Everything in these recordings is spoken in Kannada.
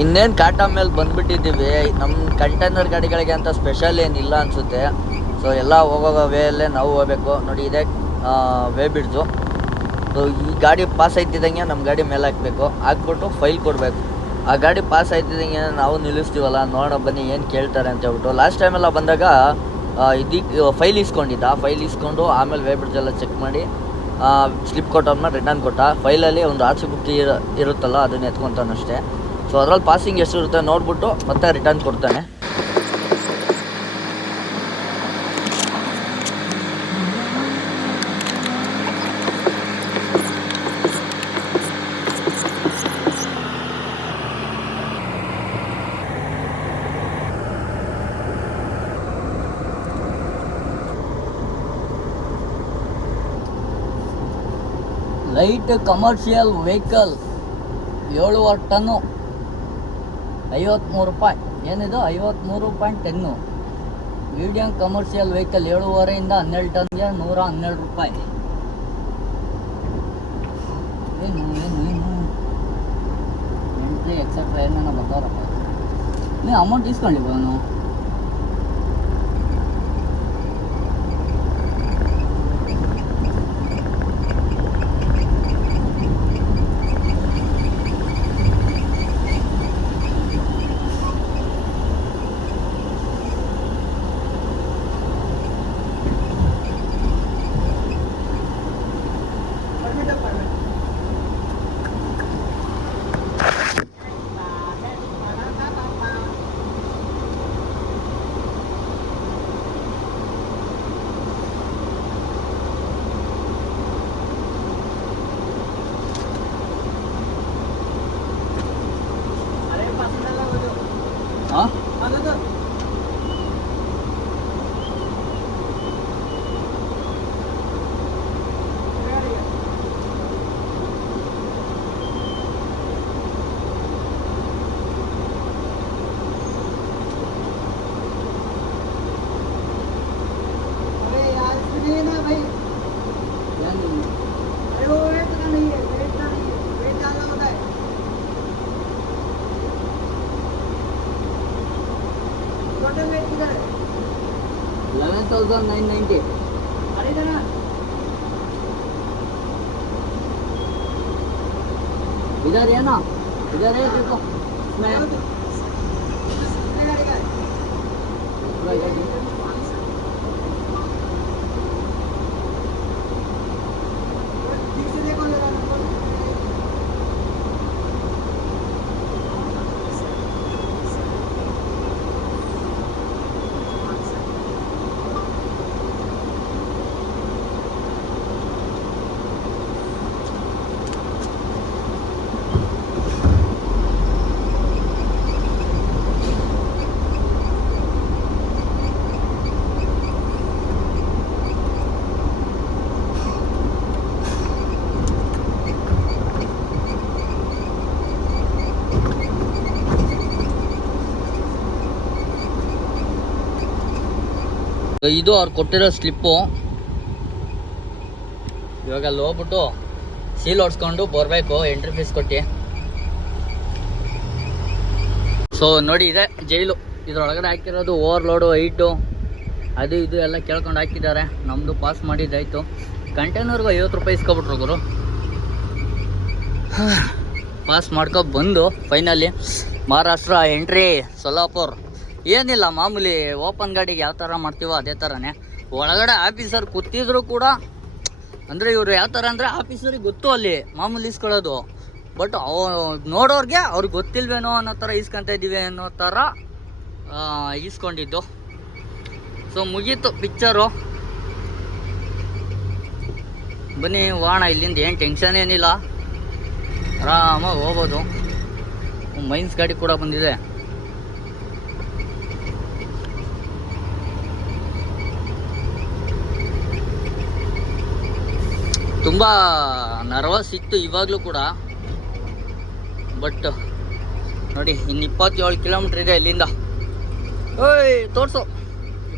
ಇನ್ನೇನು ಕಾಟಾ ಮೇಲೆ ಬಂದ್ಬಿಟ್ಟಿದ್ದೀವಿ. ನಮ್ಮ ಕಂಟೈನರ್ ಗಾಡಿಗಳಿಗೆ ಅಂತ ಸ್ಪೆಷಲ್ ಏನಿಲ್ಲ ಅನಿಸುತ್ತೆ. ಸೊ ಎಲ್ಲ ಹೋಗೋ ವೇಯಲ್ಲೇ ನಾವು ಹೋಗ್ಬೇಕು. ನೋಡಿ, ಇದೆ ವೇ ಬಿಡ್ಸು ಸೊ ಈ ಗಾಡಿ ಪಾಸ್ ಆಯ್ತಿದ್ದಂಗೆ ನಮ್ಮ ಗಾಡಿ ಮೇಲೆ ಹಾಕಬೇಕು. ಹಾಕ್ಬಿಟ್ಟು ಫೈಲ್ ಕೊಡಬೇಕು. ಆ ಗಾಡಿ ಪಾಸ್ ಆಯ್ತಿದ್ದಂಗೆ ನಾವು ನಿಲ್ಲಿಸ್ತೀವಲ್ಲ ನೋಡೋ ಬನ್ನಿ, ಏನು ಕೇಳ್ತಾರೆ ಅಂತ ಹೇಳ್ಬಿಟ್ಟು. ಲಾಸ್ಟ್ ಟೈಮೆಲ್ಲ ಬಂದಾಗ ಇದಕ್ಕೆ ಫೈಲ್ ಇಸ್ಕೊಂಡಿದ್ದ. ಫೈಲ್ ಇಸ್ಕೊಂಡು ಆಮೇಲೆ ವೇ ಬ್ರಿಡ್ಜ್ ಚೆಕ್ ಮಾಡಿ ಸ್ಲಿಪ್ ಕೊಟ್ಟವ್ನ ರಿಟರ್ನ್ ಕೊಟ್ಟ. ಫೈಲಲ್ಲಿ ಒಂದು ಆಚೆ ಬುಕ್ ಇರ, ಇರುತ್ತಲ್ಲ, ಅದನ್ನ ಎತ್ಕೊತಾನಷ್ಟೇ. ಸೊ ಅದ್ರಲ್ಲಿ ಪಾಸಿಂಗ್ ಎಷ್ಟು ಇರುತ್ತೆ ನೋಡ್ಬಿಟ್ಟು ಮತ್ತೆ ರಿಟರ್ನ್ ಕೊಡ್ತಾನೆ. ಲೈಟ್ ಕಮರ್ಷಿಯಲ್ ವೆಹಿಕಲ್ ಏಳುವರೆ ಟನ್ನು. ಐವತ್ತ್ಮೂರು ರೂಪಾಯಿ. ಏನಿದು? ಐವತ್ತ್ಮೂರು point ten. Medium commercial vehicle ಏಳುವರೆಯಿಂದ ಹನ್ನೆರಡು ಟನ್ಗೆ ನೂರ ಹನ್ನೆರಡು ರೂಪಾಯಿ. ಏನು ಏನು ಏನು? ಎಂಟ್ರಿ ಎಕ್ಸೆಟ್ರಾ ಏನೇನೋ ಬರ್ತಾರಪ್ಪ ನೀವು ಅಮೌಂಟ್ ಇಸ್ಕೊಳ್ಳಿ ಅವನು? 2099デあれだな。左やな。左やってう。ಇದು ಅವ್ರು ಕೊಟ್ಟಿರೋ ಸ್ಲಿಪ್ಪು. ಇವಾಗ ಅಲ್ಲಿ ಹೋಗ್ಬಿಟ್ಟು ಸೀಲ್ ಹೊಡ್ಸ್ಕೊಂಡು ಬರಬೇಕು ಎಂಟ್ರಿ ಫೀಸ್ ಕೊಟ್ಟು. ಸೊ ನೋಡಿ ಇದೆ, ಜೈಲು. ಇದರೊಳಗಡೆ ಹಾಕಿರೋದು ಓವರ್ಲೋಡು ಹೈಟು ಅದು ಇದು ಎಲ್ಲ ಕೇಳ್ಕೊಂಡು ಹಾಕಿದ್ದಾರೆ. ನಮ್ಮದು ಪಾಸ್ ಮಾಡಿದ್ದಾಯಿತು. ಕಂಟೈನರ್ಗೂ ಐವತ್ತು ರೂಪಾಯಿ ಇಸ್ಕೊಬಿಟ್ರು ಗುರು. ಪಾಸ್ ಮಾಡ್ಕೊ ಬಂದು ಫೈನಲಿ ಮಹಾರಾಷ್ಟ್ರ ಎಂಟ್ರಿ ಸೊಲ್ಲಾಪುರ್. ಏನಿಲ್ಲ, ಮಾಮೂಲಿ ಓಪನ್ ಗಾಡಿಗೆ ಯಾವ ಥರ ಮಾಡ್ತೀವೋ ಅದೇ ಥರನೇ ಒಳಗಡೆ ಆಫೀಸರ್ ಕೂತಿದ್ರು ಕೂಡ, ಅಂದರೆ ಇವರು ಯಾವ ಥರ ಅಂದರೆ ಆಫೀಸರಿಗೆ ಗೊತ್ತು ಅಲ್ಲಿ, ಮಾಮೂಲಿ ಇಸ್ಕೊಳ್ಳೋದು. ಬಟ್ ಅವ ನೋಡೋರಿಗೆ ಅವ್ರಿಗೆ ಗೊತ್ತಿಲ್ವೇನೋ ಅನ್ನೋ ಥರ ಇಸ್ಕೊಂತ ಇದ್ದೀವಿ ಅನ್ನೋ ಥರ ಇಸ್ಕೊಂಡಿದ್ದು. ಸೊ ಮುಗೀತು ಪಿಕ್ಚರು ಬನ್ನಿ ವಾಣ ಇಲ್ಲಿಂದ ಏನು ಟೆನ್ಷನ್ ಏನಿಲ್ಲ. ಆರಾಮಾಗಿ ಹೋಗ್ಬೋದು. ಮೈನ್ಸ್ ಗಾಡಿ ಕೂಡ ಬಂದಿದೆ. ತುಂಬ ನರ್ವಸ್ ಇತ್ತು ಇವಾಗಲೂ ಕೂಡ. ಬಟ್, ನೋಡಿ, ಇನ್ನು ಇಪ್ಪತ್ತೇಳು ಕಿಲೋಮೀಟ್ರ್ ಇದೆ ಇಲ್ಲಿಂದ. ಓಯ್, ತೋರಿಸು.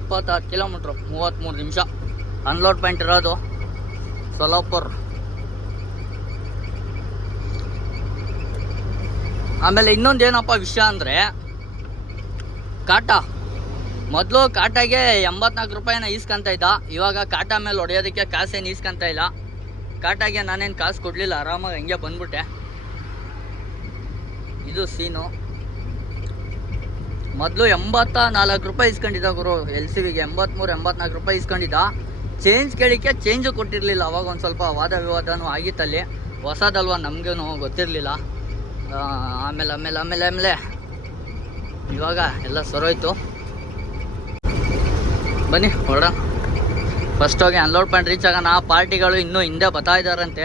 ಇಪ್ಪತ್ತಾರು ಕಿಲೋಮೀಟ್ರು ಮೂವತ್ತ್ಮೂರು ನಿಮಿಷ. ಅನ್ಲೋಡ್ ಪಾಯಿಂಟ್ ಇರೋದು. ಸೊಲಾಪುರ್. ಆಮೇಲೆ ಇನ್ನೊಂದು ಏನಪ್ಪ ವಿಷಯ ಅಂದರೆ, ಕಾಟಾ. ಮೊದಲು ಕಾಟಾಗೆ ಎಂಬತ್ನಾಲ್ಕು ರೂಪಾಯಿನ ಈಸ್ಕೊಂತ ಇದ್ದ. ಇವಾಗ ಕಾಟಾ ಮೇಲೆ ಹೊಡೆಯೋದಕ್ಕೆ ಕಾಸೇನು ಈಸ್ಕೊಂತ ಇಲ್ಲ. ಕಾಟಾಗೆ ನಾನೇನು ಕಾಸು ಕೊಡಲಿಲ್ಲ, ಆರಾಮಾಗಿ ಹಂಗೆ ಬಂದ್ಬಿಟ್ಟೆ. ಇದು ಸೀನು. ಮೊದಲು ಎಂಬತ್ತ ನಾಲ್ಕು ರೂಪಾಯಿ ಇಸ್ಕೊಂಡಿದ್ದ ಗುರು ಎಲ್ ಸಿ ವಿಗೆ ಎಂಬತ್ತ್ಮೂರು ಎಂಬತ್ನಾಲ್ಕು ರೂಪಾಯಿ ಇಸ್ಕೊಂಡಿದ್ದ. ಚೇಂಜ್ ಕೇಳಿಕ್ಕೆ ಚೇಂಜು ಕೊಟ್ಟಿರಲಿಲ್ಲ, ಅವಾಗ ಒಂದು ಸ್ವಲ್ಪ ವಾದ ವಿವಾದನೂ ಆಗಿತ್ತಲ್ಲಿ. ಹೊಸದಲ್ವ ನಮಗೇನು ಗೊತ್ತಿರಲಿಲ್ಲ. ಆಮೇಲೆ ಆಮೇಲೆ ಆಮೇಲೆ ಆಮೇಲೆ. ಇವಾಗ ಎಲ್ಲ ಸರೋಯ್ತು. ಬನ್ನಿ ಹೊರಡ ಫಸ್ಟ್ ಹೋಗಿ ಅನ್ಲೋಡ್ ಪಾಯಿಂಟ್ ರೀಚ್ ಆಗೋಣ. ಪಾರ್ಟಿಗಳು ಇನ್ನೂ ಹಿಂದೆ ಬರ್ತಾ ಇದ್ದಾರಂತೆ.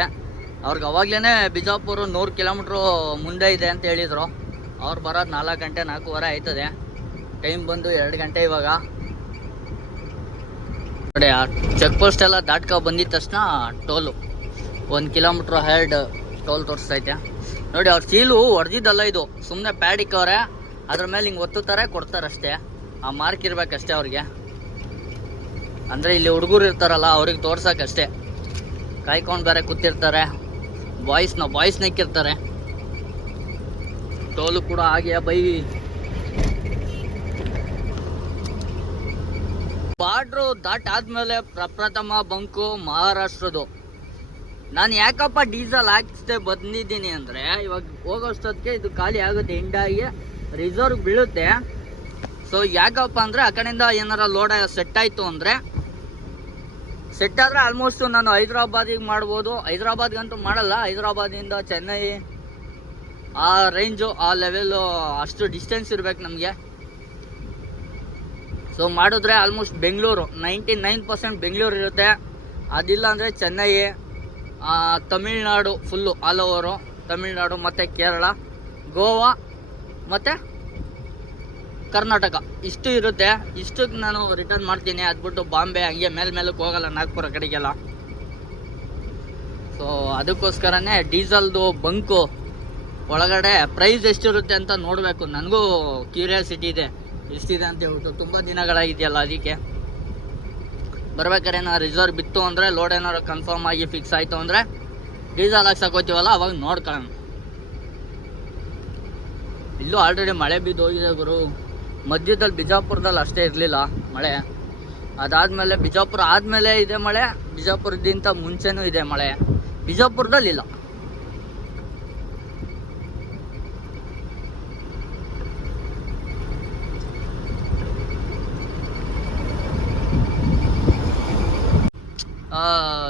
ಅವ್ರಿಗೆ ಅವಾಗ್ಲೇ ಬಿಜಾಪುರ ನೂರು ಕಿಲೋಮೀಟ್ರು ಮುಂದೆ ಇದೆ ಅಂತ ಹೇಳಿದರು. ಅವ್ರು ಬರೋದು ನಾಲ್ಕು ಗಂಟೆ, ನಾಲ್ಕೂವರೆ ಆಯ್ತದೆ. ಟೈಮ್ ಬಂದು ಎರಡು ಗಂಟೆ ಇವಾಗ. ನೋಡಿ, ಆ ಚೆಕ್ ಪೋಸ್ಟ್ ಎಲ್ಲ ದಾಟ್ಕೊ ಬಂದಿದ ತಕ್ಷಣ ಟೋಲು ಒಂದು ಕಿಲೋಮೀಟ್ರ್ ಹೈರ್ಡ್ ಟೋಲ್ ತೋರಿಸ್ತೈತೆ. ನೋಡಿ, ಅವ್ರ ಸೀಲು ಹೊಡೆದಿದ್ದಲ್ಲ ಇದು. ಸುಮ್ಮನೆ ಪ್ಯಾಡ್ ಇಕ್ಕವ್ರೆ ಅದ್ರ ಮೇಲೆ ಹಿಂಗೆ ಒತ್ತುತ್ತಾರೆ ಕೊಡ್ತಾರೆ ಅಷ್ಟೇ ಆ ಮಾರ್ಕ್ ಇರಬೇಕಷ್ಟೇ ಅವ್ರಿಗೆ. ಅಂದರೆ ಇಲ್ಲಿ ಹುಡುಗರು ಇರ್ತಾರಲ್ಲ, ಅವ್ರಿಗೆ ತೋರ್ಸೋಕ್ಕಷ್ಟೇ. ಕಾಯ್ಕೊಂಡು ಬೇರೆ ಕೂತಿರ್ತಾರೆ. ಬಾಯ್ಸ್ನ ಬಾಯ್ಸ್ ನೆಕ್ಕಿರ್ತಾರೆ. ಟೋಲು ಕೂಡ ಹಾಗೆ ಬೈ. ಬಾರ್ಡ್ರು ದಾಟಾದ್ಮೇಲೆ ಪ್ರಪ್ರಥಮ ಬಂಕು ಮಹಾರಾಷ್ಟ್ರದು ನಾನು ಯಾಕಪ್ಪ ಡೀಸೆಲ್ ಹಾಕಿಸ್ದೆ ಬಂದಿದ್ದೀನಿ ಅಂದರೆ, ಇವಾಗ ಹೋಗೋಷ್ಟೊತ್ತಿಗೆ ಇದು ಖಾಲಿ ಆಗುತ್ತೆ ಎಂಡಾಗಿ ರಿಸರ್ವ್ ಬೀಳುತ್ತೆ. ಸೊ ಯಾಕಪ್ಪ ಅಂದರೆ ಆ ಕಡೆಯಿಂದ ಏನಾರ ಲೋಡ ಸೆಟ್ ಆಯಿತು ಅಂದರೆ ಸೆಟ್ ಆದರೆ ಆಲ್ಮೋಸ್ಟ್ ನಾನು ಹೈದ್ರಾಬಾದಿಗೆ ಮಾಡ್ಬೋದು. ಹೈದ್ರಾಬಾದ್ಗಂತೂ ಮಾಡಲ್ಲ. ಹೈದ್ರಾಬಾದಿಂದ ಚೆನ್ನೈ, ಆ ರೇಂಜು ಆ ಲೆವೆಲ್ಲು ಅಷ್ಟು ಡಿಸ್ಟೆನ್ಸ್ ಇರ್ಬೇಕು ನಮಗೆ. ಸೊ ಮಾಡಿದ್ರೆ almost Bengaluru ninety nine percent Bengaluru ಇರುತ್ತೆ. ಅದಿಲ್ಲ ಅಂದರೆ Chennai Tamil Nadu full all over Tamil Nadu ಮತ್ತು ಕೇರಳ, ಗೋವಾ ಮತ್ತು ಕರ್ನಾಟಕ. ಇಷ್ಟು ಇರುತ್ತೆ. ಇಷ್ಟಕ್ಕೆ ನಾನು ರಿಟರ್ನ್ ಮಾಡ್ತೀನಿ. ಅದ್ಬಿಟ್ಟು ಬಾಂಬೆ ಹಂಗೆ ಮೇಲೆ ಮೇಲಕ್ಕೆ ಹೋಗಲ್ಲ. ನಾಗ್ಪುರ ಕಡೆಗೆಲ್ಲ. ಸೊ ಅದಕ್ಕೋಸ್ಕರನೇ ಡೀಸೆಲ್ದು ಬಂಕು ಒಳಗಡೆ ಪ್ರೈಸ್ ಎಷ್ಟಿರುತ್ತೆ ಅಂತ ನೋಡಬೇಕು. ನನಗೂ ಕ್ಯೂರಿಯಾಸಿಟಿ ಇದೆ. ಎಷ್ಟಿದೆ ಅಂತ ಹೇಳ್ಬಿಟ್ಟು ತುಂಬ ದಿನಗಳಾಗಿದೆಯಲ್ಲ ಅದಕ್ಕೆ. ಬರ್ಬೇಕಾದ್ರೆ ಏನಾರು ರಿಸರ್ವ್ ಬಿತ್ತು ಅಂದರೆ ಲೋಡ್ ಏನಾದ್ರು ಕನ್ಫರ್ಮ್ ಆಗಿ ಫಿಕ್ಸ್ ಆಯಿತು ಅಂದರೆ ಡೀಸೆಲ್ ಹಾಕ್ಸಕ್ಕೆ ಸಾಕೋತೀವಲ್ಲ ಅವಾಗ ನೋಡ್ಕೊಳ್ಳೋಣ. ಇಲ್ಲೂ ಆಲ್ರೆಡಿ ಮಳೆ ಬಿದ್ದು ಹೋಗಿದೆ ಗುರು. ಮಧ್ಯದಲ್ಲಿ ಬಿಜಾಪುರದಲ್ಲಿ ಅಷ್ಟೇ ಇರಲಿಲ್ಲ ಮಳೆ. ಅದಾದಮೇಲೆ ಬಿಜಾಪುರ ಆದಮೇಲೆ ಇದೆ ಮಳೆ ಬಿಜಾಪುರದಿಂದ ಮುಂಚೆನೂ ಇದೆ ಮಳೆ. ಬಿಜಾಪುರದಲ್ಲಿ ಇಲ್ಲ.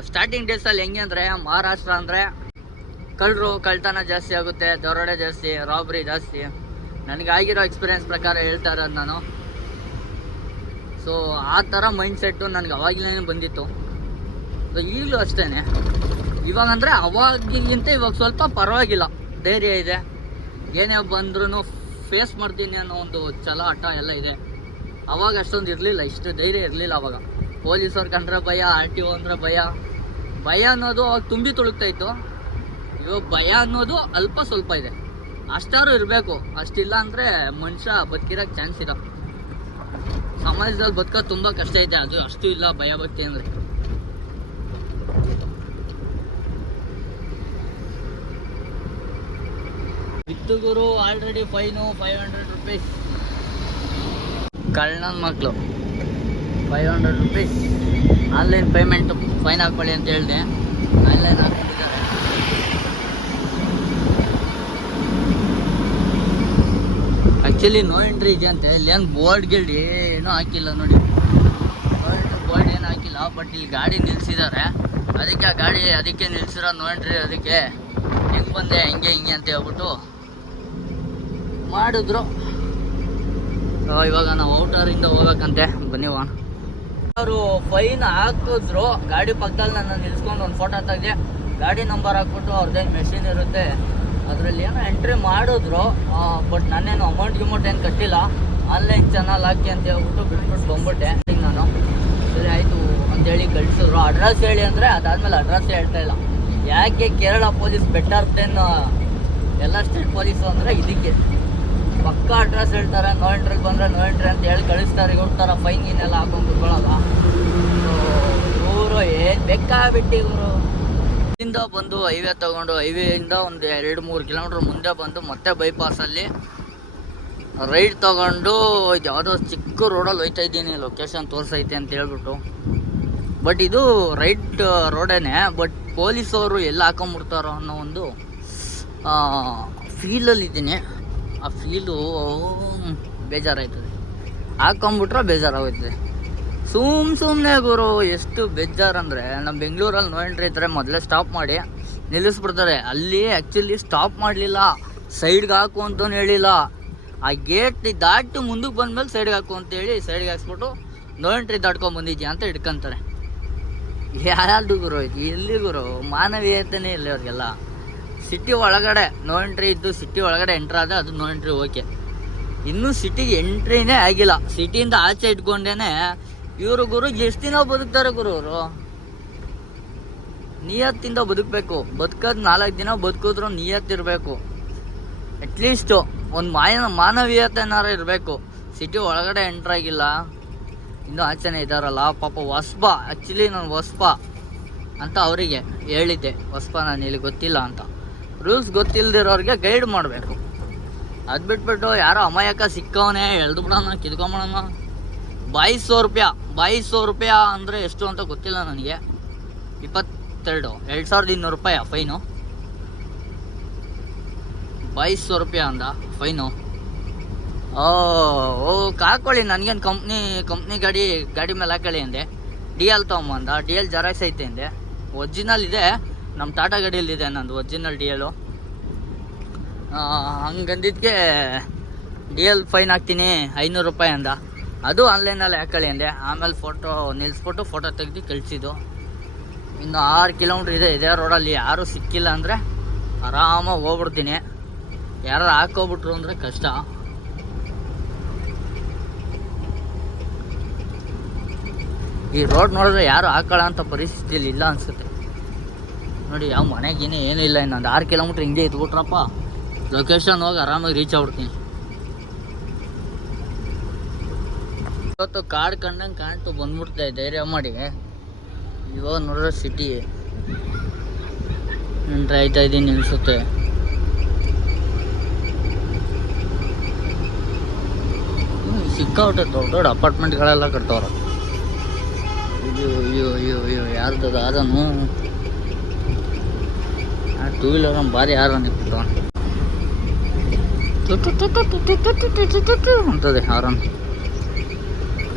ಸ್ಟಾರ್ಟಿಂಗ್ ಡೇಸಲ್ಲಿ ಹೆಂಗೆ ಅಂದರೆ, ಮಹಾರಾಷ್ಟ್ರ ಅಂದರೆ ಕಳ್ಳರು, ಕಳ್ಳತನ ಜಾಸ್ತಿ ಆಗುತ್ತೆ, ದರೋಡೆ ಜಾಸ್ತಿ ರಾಬ್ರಿ ಜಾಸ್ತಿ. ನನಗೆ ಆಗಿರೋ ಎಕ್ಸ್ಪೀರಿಯನ್ಸ್ ಪ್ರಕಾರ ಹೇಳ್ತಾ ಇರೋದು ನಾನು. ಸೊ ಆ ಥರ ಮೈಂಡ್ ಸೆಟ್ಟು ನನಗೆ ಅವಾಗಲೇ ಬಂದಿತ್ತು. ಸೊ ಈಗಲೂ ಅಷ್ಟೇ ಇವಾಗ ಅಂದರೆ ಅವಾಗಿಗಿಂತ ಇವಾಗ ಸ್ವಲ್ಪ ಪರವಾಗಿಲ್ಲ. ಧೈರ್ಯ ಇದೆ. ಏನೇ ಬಂದ್ರೂ ಫೇಸ್ ಮಾಡ್ತೀನಿ ಅನ್ನೋ ಒಂದು ಛಲ, ಹಠ ಎಲ್ಲ ಇದೆ. ಅವಾಗ ಅಷ್ಟೊಂದು ಇರಲಿಲ್ಲ. ಇಷ್ಟು ಧೈರ್ಯ ಇರಲಿಲ್ಲ ಅವಾಗ. ಪೊಲೀಸವ್ರು ಕಂಡ್ರೆ ಭಯ, ಆರ್ ಟಿ ಒ ಅಂದರೆ ಭಯ. ಭಯ ಅನ್ನೋದು ಅವಾಗ ತುಂಬಿ ತುಳುಕ್ತಾ ಇತ್ತು. ಇವಾಗ ಭಯ ಅನ್ನೋದು ಅಲ್ಪ ಸ್ವಲ್ಪ ಇದೆ. ಅಷ್ಟಾರು ಇರಬೇಕು. ಅಷ್ಟಿಲ್ಲ ಅಂದರೆ ಮನುಷ್ಯ ಬದುಕಿರೋಕ್ಕೆ ಚಾನ್ಸ್ ಇಲ್ಲ ಸಮಾಜದಲ್ಲಿ ಬದುಕೋದು ತುಂಬ ಕಷ್ಟ ಇದೆ. ಅದು ಅಷ್ಟು ಇಲ್ಲ, ಭಯ ಭಕ್ತಿ ಅಂದರೆ. ಗುರು already fine five hundred rupees ಕಳ್ಳನ ಮಕ್ಕಳು five hundred rupees online payment fine ಹಾಕೊಳ್ಳಿ ಅಂತ ಹೇಳಿದೆ. ಆನ್ಲೈನ್ ಹಾಕೊಂಡಿದ್ದಾರೆ. ಆ್ಯಕ್ಚುಲಿ ನೋ ಎಂಟ್ರಿ ಇದೆ ಅಂತೆ. ಇಲ್ಲಿ ಏನು ಬೋರ್ಡ್ ಗಿಲ್ಡ್ ಏನೂ ಹಾಕಿಲ್ಲ ನೋಡಿ. ಬೋರ್ಡ್ ಬೋರ್ಡ್ ಏನು ಹಾಕಿಲ್ಲ ಬಟ್ ಇಲ್ಲಿ ಗಾಡಿ ನಿಲ್ಸಿದ್ದಾರೆ ಅದಕ್ಕೆ ಆ ಗಾಡಿ ಅದಕ್ಕೆ ನಿಲ್ಸಿರೋ ನೋ ಎಂಟ್ರಿ ಅದಕ್ಕೆ ಹೆಂಗೆ ಬಂದೆ, ಹಿಂಗೆ ಹಿಂಗೆ ಅಂತ ಹೇಳ್ಬಿಟ್ಟು ಮಾಡಿದ್ರು. ಇವಾಗ ನಾವು ಔಟರಿಂದ ಹೋಗ್ಬೇಕಂತೆ. ಬನ್ನಿ ಹೋಗೋಣ. ಅವರು ಫೈನ್ ಹಾಕಿದ್ರು. ಗಾಡಿ ಪಕ್ಕದಲ್ಲಿ ನನ್ನ ನಿಲ್ಸ್ಕೊಂಡು ಒಂದು ಫೋಟೋ ತೆಗ್ದೆ. ಗಾಡಿ ನಂಬರ್ ಹಾಕ್ಬಿಟ್ಟು ಅವ್ರದ್ದೇನು ಮೆಷಿನ್ ಇರುತ್ತೆ. ಅದರಲ್ಲಿ ಏನೋ ಎಂಟ್ರಿ ಮಾಡಿದ್ರು ಬಟ್ ನಾನೇನು ಅಮೌಂಟ್ ಗಿಮೌಂಟ್ ಏನು ಕಟ್ಟಿಲ್ಲ. ಆನ್ಲೈನ್ ಚಾನಲ್ ಹಾಕಿ ಅಂತ ಹೇಳ್ಬಿಟ್ಟು ಬಿಟ್ಬಿಟ್ಟು ಬಂದ್ಬಿಟ್ಟೆ. ನಾನು. ಸರಿ, ಆಯಿತು ಅಂತೇಳಿ ಕಳಿಸಿದ್ರು. ಅಡ್ರೆಸ್ ಹೇಳಿ ಅಂದರೆ ಅದಾದಮೇಲೆ ಅಡ್ರೆಸ್ ಹೇಳ್ತಾ ಇಲ್ಲ. ಯಾಕೆ ಕೇರಳ ಪೊಲೀಸ್ ಬೆಟರ್ ದೆನ್ ಎಲ್ಲ ಸ್ಟೇಟ್ ಪೊಲೀಸು ಅಂದರೆ ಇದಕ್ಕೆ. ಪಕ್ಕ ಅಡ್ರೆಸ್ ಹೇಳ್ತಾರೆ ನೋ ಎಂಟ್ರಿಗೆ ಬಂದರೆ ನೋ ಎಂಟ್ರಿ ಅಂತ ಹೇಳಿ ಕಳಿಸ್ತಾರೆ. ಇವ್ರ ಥರ ಫೈನ್ ಗೀನೆಲ್ಲ ಹಾಕೊಂಡು ಕುತ್ಕೊಳ್ಳಲ್ಲ ಸೊ ಇವರು ಏನು ಬೇಕಾಬಿಟ್ಟು ಇವರು? ಇಲ್ಲಿಂದ ಬಂದು ಹೈವೇ ತಗೊಂಡು ಹೈವೇಯಿಂದ ಒಂದು ಎರಡು ಮೂರು ಕಿಲೋಮೀಟ್ರ್ ಮುಂದೆ ಬಂದು ಮತ್ತೆ ಬೈಪಾಸಲ್ಲಿ ರೈಡ್ ತಗೊಂಡು ಇದು ಯಾವುದೋ ಚಿಕ್ಕ ರೋಡಲ್ಲಿ ಹೋಯ್ತಾ ಇದ್ದೀನಿ ಲೊಕೇಶನ್ ತೋರಿಸೈತೆ ಅಂತ ಹೇಳ್ಬಿಟ್ಟು. ಬಟ್ ಇದು ರೈಟ್ ರೋಡೇನೆ ಬಟ್ ಪೊಲೀಸವರು ಎಲ್ಲ ಹಾಕೊಂಬಿಡ್ತಾರೋ ಅನ್ನೋ ಒಂದು ಫೀಲಲ್ಲಿದ್ದೀನಿ ಆ ಫೀಲು ಬೇಜಾರಾಯ್ತದೆ. ಹಾಕೊಂಬಿಟ್ರೆ ಬೇಜಾರಾಗೋಯ್ತದೆ. ಸುಮ್ ಸುಮ್ಮನೆ ಗುರು, ಎಷ್ಟು ಬೇಜಾರಂದರೆ ನಮ್ಮ ಬೆಂಗಳೂರಲ್ಲಿ ನೋ ಎಂಟ್ರಿ ಇದ್ದರೆ ಮೊದಲೇ ಸ್ಟಾಪ್ ಮಾಡಿ ನಿಲ್ಲಿಸ್ಬಿಡ್ತಾರೆ. ಅಲ್ಲಿ ಆ್ಯಕ್ಚುಲಿ ಸ್ಟಾಪ್ ಮಾಡಲಿಲ್ಲ. ಸೈಡ್ಗೆ ಹಾಕು ಅಂತ ಹೇಳಿಲ್ಲ. ಆ ಗೇಟ್ ದಾಟಿ ಮುಂದಕ್ಕೆ ಬಂದಮೇಲೆ ಸೈಡ್ಗೆ ಹಾಕು ಅಂತೇಳಿ ಸೈಡ್ಗೆ ಹಾಕ್ಸ್ಬಿಟ್ಟು ನೋ ಎಂಟ್ರಿ ದಾಟ್ಕೊಂಡ್ ಬಂದಿದ್ಯಾ ಅಂತ ಹಿಡ್ಕೊಂತಾರೆ. ಯಾರು ಗುರು ಇದು ಎಲ್ಲಿ ಗುರು? ಮಾನವೀಯತೆನೇ ಇಲ್ಲ ಅವ್ರಿಗೆಲ್ಲ ಸಿಟಿ ಒಳಗಡೆ ನೋ ಎಂಟ್ರಿ ಇದ್ದು ಸಿಟಿ ಒಳಗಡೆ ಆದರೆ ಅದು ನೋ ಎಂಟ್ರಿ ಓಕೆ ಇನ್ನೂ ಸಿಟಿಗೆ ಎಂಟ್ರಿನೇ ಆಗಿಲ್ಲ. ಸಿಟಿಯಿಂದ ಆಚೆ ಇಟ್ಕೊಂಡೇನೆ ಇವರು ಗುರು ಎಷ್ಟು ದಿನ ಬದುಕ್ತಾರೆ ಗುರು ಅವರು? ನಿಯತ್ತಿಂದ ಬದುಕಬೇಕು. ಬದುಕೋದು ನಾಲ್ಕು ದಿನ ಬದುಕಿದ್ರು ನಿಯತ್ತಿರಬೇಕು. ಅಟ್ಲೀಸ್ಟು ಒಂದು ಮಾಯ ಮಾನವೀಯತೆನಾರ ಇರಬೇಕು. ಸಿಟಿ ಒಳಗಡೆ ಎಂಟ್ರಾಗಿಲ್ಲ ಇನ್ನೂ ಆಚೆನೇ ಇದ್ದಾರಲ್ಲ ಪಾಪ ವಸ್ಪ. ಆ್ಯಕ್ಚುಲಿ ನಾನು ವಸ್ಪ ಅಂತ ಅವರಿಗೆ ಹೇಳಿದ್ದೆ. ವಸ್ಪ ನಾನು ಇಲ್ಲಿ ಗೊತ್ತಿಲ್ಲ ಅಂತ. ರೂಲ್ಸ್ ಗೊತ್ತಿಲ್ಲದಿರೋರಿಗೆ ಗೈಡ್ ಮಾಡಬೇಕು. ಅದು ಬಿಟ್ಬಿಟ್ಟು ಯಾರೋ ಅಮಾಯಕ ಸಿಕ್ಕವನೇ, ಎಳ್ದು ಬಿಡೋಣ ಕಿತ್ಕೊಂಬಿಡೋಣ ಬಾಯಿಸ್ ಸಾವಿರ ರೂಪಾಯಿ ಬಾಯಿಸ್ ಸಾವಿರ ರೂಪಾಯಿ ಅಂದರೆ ಎಷ್ಟು ಅಂತ ಗೊತ್ತಿಲ್ಲ ನನಗೆ. ಇಪ್ಪತ್ತೆರಡು, ಎರಡು ಸಾವಿರದ ಇನ್ನೂರು ರೂಪಾಯಿ ಫೈನು. ಬಾಯಿಸ್ ಸಾವಿರ ರೂಪಾಯಿ ಅಂದ, ಫೈನು. ಓ ಓ, ಕಾಕೊಳ್ಳಿ, ನನಗೇನು ಕಂಪ್ನಿ ಕಂಪ್ನಿ ಗಾಡಿ ಗಾಡಿ ಮೇಲೆ ಹಾಕೊಳ್ಳಿ ಅಂದೆ. ಡಿ ಎಲ್ ತೊಗೊಂಬಂದ ಡಿ ಎಲ್ ಜೆರಾಕ್ಸ್ ಐತೆ ಅಂದೆ. ಒರ್ಜಿನಲ್ ಇದೆ ನಮ್ಮ ಟಾಟಾ ಗಾಡಿಯಲ್ಲಿ ಇದೆ ನಂದು ಒರಿಜಿನಲ್ ಡಿ ಎಲು ಹಂಗಂದಿದ್ದಕ್ಕೆ ಡಿ ಎಲ್ ಫೈನ್ ಹಾಕ್ತೀನಿ, ಐನೂರು ರೂಪಾಯಿ ಅಂದ. ಅದು ಆನ್ಲೈನಲ್ಲಿ ಹಾಕೊಳ್ಳಿ ಅಂದೆ. ಆಮೇಲೆ ಫೋಟೋ ನಿಲ್ಲಿಸ್ಬಿಟ್ಟು ಫೋಟೋ ತೆಗ್ದು ಕಳಿಸಿದ್ದು. ಇನ್ನು ಆರು ಕಿಲೋಮೀಟ್ರ್ ಇದೆ, ಇದೇ ರೋಡಲ್ಲಿ ಯಾರೂ ಸಿಕ್ಕಿಲ್ಲ ಅಂದರೆ ಆರಾಮಾಗಿ ಹೋಗ್ಬಿಡ್ತೀನಿ. ಯಾರು ಹಾಕೋಬಿಟ್ರು ಅಂದರೆ ಕಷ್ಟ. ಈ ರೋಡ್ ನೋಡಿದ್ರೆ ಯಾರು ಹಾಕೊಳ್ಳೋ ಅಂತ ಪರಿಸ್ಥಿತಿಯಲ್ಲಿ ಇಲ್ಲ ಅನ್ಸುತ್ತೆ. ನೋಡಿ, ಯಾವ ಮನೆಗೇನೆ ಏನೂ ಇಲ್ಲ. ಇನ್ನೊಂದು ಆರು ಕಿಲೋಮೀಟ್ರ್ ಹಿಂಗೆ ಇದ್ಬಿಟ್ರಪ್ಪ. ಲೊಕೇಶನ್ ಹೋಗಿ ಆರಾಮಾಗಿ ರೀಚ್ ಆಗ್ಬಿಡ್ತೀನಿ. ಇವತ್ತು ಕಾಡ್ ಕಂಡಂಗೆ ಕಾಣ್ತು ಬಂದ್ಬಿಡ್ತಾ ಧೈರ್ಯ ಮಾಡಿ ಇವಾಗ ನೋಡಿದ್ರೆ ಸಿಟಿ ಎಂಟ್ರ್ ಆಯ್ತಾ ಇದ್ದೀನಿ ಅನಿಸುತ್ತೆ ಸಿಕ್ಕಾಬಿಟ್ಟೆ ದೊಡ್ಡ ದೊಡ್ಡ ಅಪಾರ್ಟ್ಮೆಂಟ್ಗಳೆಲ್ಲ ಕಟ್ಟವ್ರ ಅಯ್ಯೋ ಅಯ್ಯೋ ಅಯ್ಯೋ ಅಯ್ಯೋ ಯಾರ್ದು ಅದನ್ನು ಆ ಟೂ ವೀಲರ್ ಭಾರಿ ಯಾರು ನಿಂತ್ಬಿಟ್ಟು ಅಂತದೆ ಹಾರನ್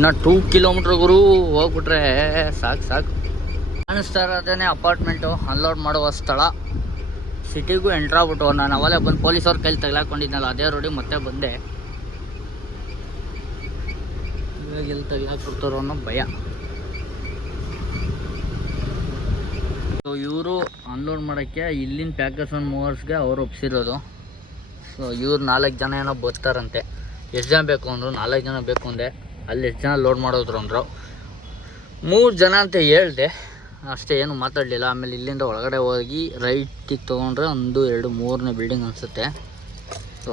ಇನ್ನು ಟೂ ಗುರು ಹೋಗ್ಬಿಟ್ರೆ ಸಾಕು ಸಾಕು. ಕಾಣಿಸ್ತಾ ಇರೋದೇನೆ ಅಪಾರ್ಟ್ಮೆಂಟು ಅನ್ಲೋಡ್ ಮಾಡುವ ಸ್ಥಳ. ಸಿಟಿಗೂ ಎಂಟ್ರ್ ಆಗ್ಬಿಟ್ಟು, ನಾನು ಅವಲೇ ಬಂದು ಪೊಲೀಸವ್ರ ಕೈಲಿ ತಗ್ಲಾಕೊಂಡಿದ್ನಲ್ಲ, ಅದೇ ರೋಡಿಗೆ ಮತ್ತೆ ಬಂದೆ. ಇವಾಗ ಎಲ್ಲಿ ತಗ್ಲಾಕ್ಬಿಡ್ತಾರೋ ಅನ್ನೋ ಭಯ. ಸೊ ಇವರು ಅನ್ಲೋಡ್ ಮಾಡೋಕ್ಕೆ ಇಲ್ಲಿನ ಪ್ಯಾಕರ್ಸ್ ಆ್ಯಂಡ್ ಮೂವರ್ಸ್ಗೆ ಅವ್ರು ಒಪ್ಸಿರೋದು. ಸೊ ಇವ್ರು ನಾಲ್ಕು ಜನ ಏನೋ ಬರ್ತಾರಂತೆ. ಎಷ್ಟು ಜನ ಬೇಕು ಅಂದರು ನಾಲ್ಕು ಜನ ಬೇಕು ಅಂದೆ. ಅಲ್ಲಿ ಎಷ್ಟು ಜನ ಲೋಡ್ ಮಾಡೋದ್ರು ಅಂದರು. ಮೂರು ಜನ ಅಂತ ಹೇಳಿದೆ. ಅಷ್ಟೇ, ಏನು ಮಾತಾಡಲಿಲ್ಲ. ಆಮೇಲೆ ಇಲ್ಲಿಂದ ಒಳಗಡೆ ಹೋಗಿ ರೈಟಿಗೆ ತೊಗೊಂಡ್ರೆ ಒಂದು, ಎರಡು, ಮೂರನೇ ಬಿಲ್ಡಿಂಗ್ ಅನಿಸುತ್ತೆ.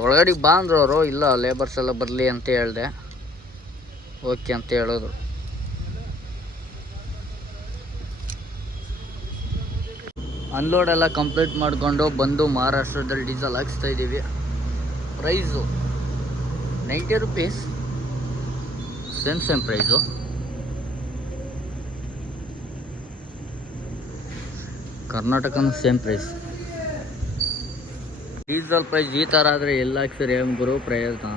ಒಳಗಡೆಗೆ ಬಾ ಅಂದ್ರು ಅವರು. ಇಲ್ಲ ಲೇಬರ್ಸ್ ಎಲ್ಲ ಬರಲಿ ಅಂತ ಹೇಳಿದೆ. ಓಕೆ ಅಂತ ಹೇಳಿದ್ರು ಅನ್ಲೋಡ್ ಎಲ್ಲ ಕಂಪ್ಲೀಟ್ ಮಾಡಿಕೊಂಡು ಬಂದು ಮಹಾರಾಷ್ಟ್ರದಲ್ಲಿ ಡೀಸೆಲ್ ಹಾಕಿಸ್ತಾ ಇದ್ದೀವಿ price ninety rupees same same price ಕರ್ನಾಟಕನ same price diesel price ಈ ಥರ ಆದರೆ ಎಲ್ಲ ಹಾಕ್ಸಿರೋ ಏನು ಗುರು ಪ್ರಯೋಜನ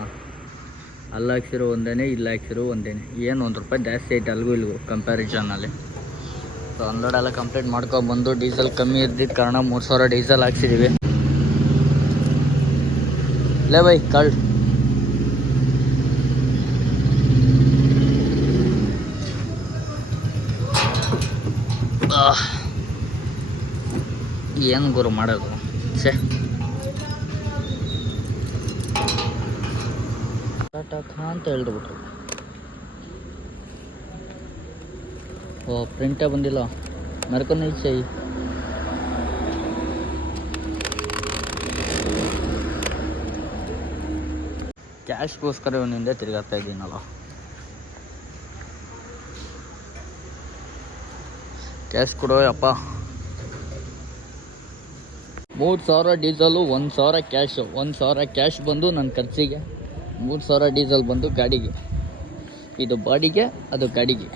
ಅಲ್ಲಿ ಹಾಕ್ಸಿರೋ ಒಂದೇ ಇಲ್ಲಿ ಹಾಕ್ಸಿರೋ ಒಂದೇನೆ. ಏನು ಒಂದು ರೂಪಾಯಿ ಜಾಸ್ತಿ ಐತೆ ಅಲ್ಲಿಗೂ ಇಲ್ಲಿಗೂ ಕಂಪ್ಯಾರಿಸನಲ್ಲಿ ಸೊ ಅನ್ಲೋಡ್ ಎಲ್ಲ ಕಂಪ್ಲೀಟ್ ಮಾಡ್ಕೊಬಂದು ಡೀಸೆಲ್ ಕಮ್ಮಿ ಇದ್ದಿದ್ದ ಕಾರಣ ಮೂರು ಸಾವಿರ ಡೀಸೆಲ್ ಹಾಕ್ಸಿದ್ದೀವಿ ಲೇ ಬೈ ಕಳ್ ಏನು ಗುರು ಮಾಡೋದು? ಸೇ ಟಾಟಾ ಅಂತ ಹೇಳ್ಬಿಟ್ರು. ಓ ಪ್ರಿಂಟೇ ಬಂದಿಲ್ಲ. ಮರ್ಕೊಂಡು ಇಚ್ಛೆ ಕ್ಯಾಶ್ಗೋಸ್ಕರ ಇವನಿಂದ ತಿರುಗಾಡ್ತಾ ಇದ್ದೀನಲ್ಲ. ಕ್ಯಾಶ್ ಕೊಡೋ ಅಪ್ಪ ಮೂರು ಸಾವಿರ ಡೀಸಲು, ಒಂದು ಸಾವಿರ ಕ್ಯಾಶು, ಒಂದು ಸಾವಿರ ಕ್ಯಾಶ್ ಬಂದು ನನ್ನ ಖರ್ಚಿಗೆ. ಮೂರು ಸಾವಿರ ಡೀಸೆಲ್ ಬಂದು ಗಾಡಿಗೆ. ಇದು ಬಾಡಿಗೆ, ಅದು ಗಾಡಿಗೆ.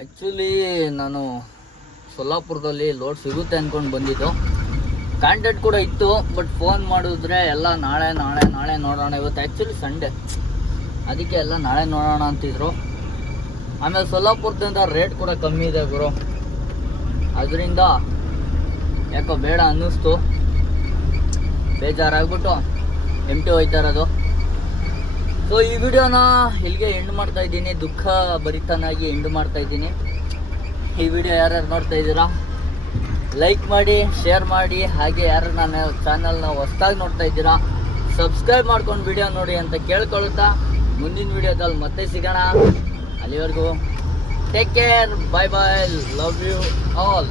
ಆ್ಯಕ್ಚುಲಿ ನಾನು ಸೊಲ್ಲಾಪುರದಲ್ಲಿ ಲೋಡ್ ಸಿಗುತ್ತೆ ಅಂದ್ಕೊಂಡು ಬಂದಿದ್ದು. ಕಾಂಟ್ಯಾಕ್ಟ್ ಕೂಡ ಇತ್ತು ಬಟ್ ಫೋನ್ ಮಾಡಿದ್ರೆ ಎಲ್ಲ ನಾಳೆ ನಾಳೆ ನಾಳೆ ನೋಡೋಣ ಇವತ್ತು. ಆ್ಯಕ್ಚುಲಿ ಸಂಡೇ ಅದಕ್ಕೆ ಎಲ್ಲ ನಾಳೆ ನೋಡೋಣ ಅಂತಿದ್ರು. ಆಮೇಲೆ ಸೊಲ್ಲಾಪುರದಿಂದ ರೇಟ್ ಕೂಡ ಕಮ್ಮಿ ಇದೆ ಗುರು. ಅದರಿಂದ ಯಾಕೋ ಬೇಡ ಅನ್ನಿಸ್ತು. ಬೇಜಾರಾಗ್ಬಿಟ್ಟು ಎಂ ಟಿ ಹೋಯ್ತಾ ಸೊ ಈ ವಿಡಿಯೋನ ಇಲ್ಲಿಗೆ ಎಂಡ್ ಮಾಡ್ತಾ ಇದ್ದೀನಿ. ದುಃಖ ಭರಿತನಾಗಿ ಎಂಡ್ ಮಾಡ್ತಾ ಇದ್ದೀನಿ. ಈ ವಿಡಿಯೋ ಯಾರ್ಯಾರು ನೋಡ್ತಾ ಇದ್ದೀರಾ? ಲೈಕ್ ಮಾಡಿ ಶೇರ್ ಮಾಡಿ, ಹಾಗೆ ಯಾರು ನನ್ನ ಚಾನಲ್ನ ಹೊಸ್ದಾಗಿ ನೋಡ್ತಾ ಇದ್ದೀರಾ? ಸಬ್ಸ್ಕ್ರೈಬ್ ಮಾಡ್ಕೊಂಡು ವಿಡಿಯೋ ನೋಡಿ ಅಂತ ಕೇಳ್ಕೊಳ್ತಾ ಮುಂದಿನ ವಿಡಿಯೋದಲ್ಲಿ ಮತ್ತೆ ಸಿಗೋಣ. ಅಲ್ಲಿವರೆಗೂ take care bye bye love you all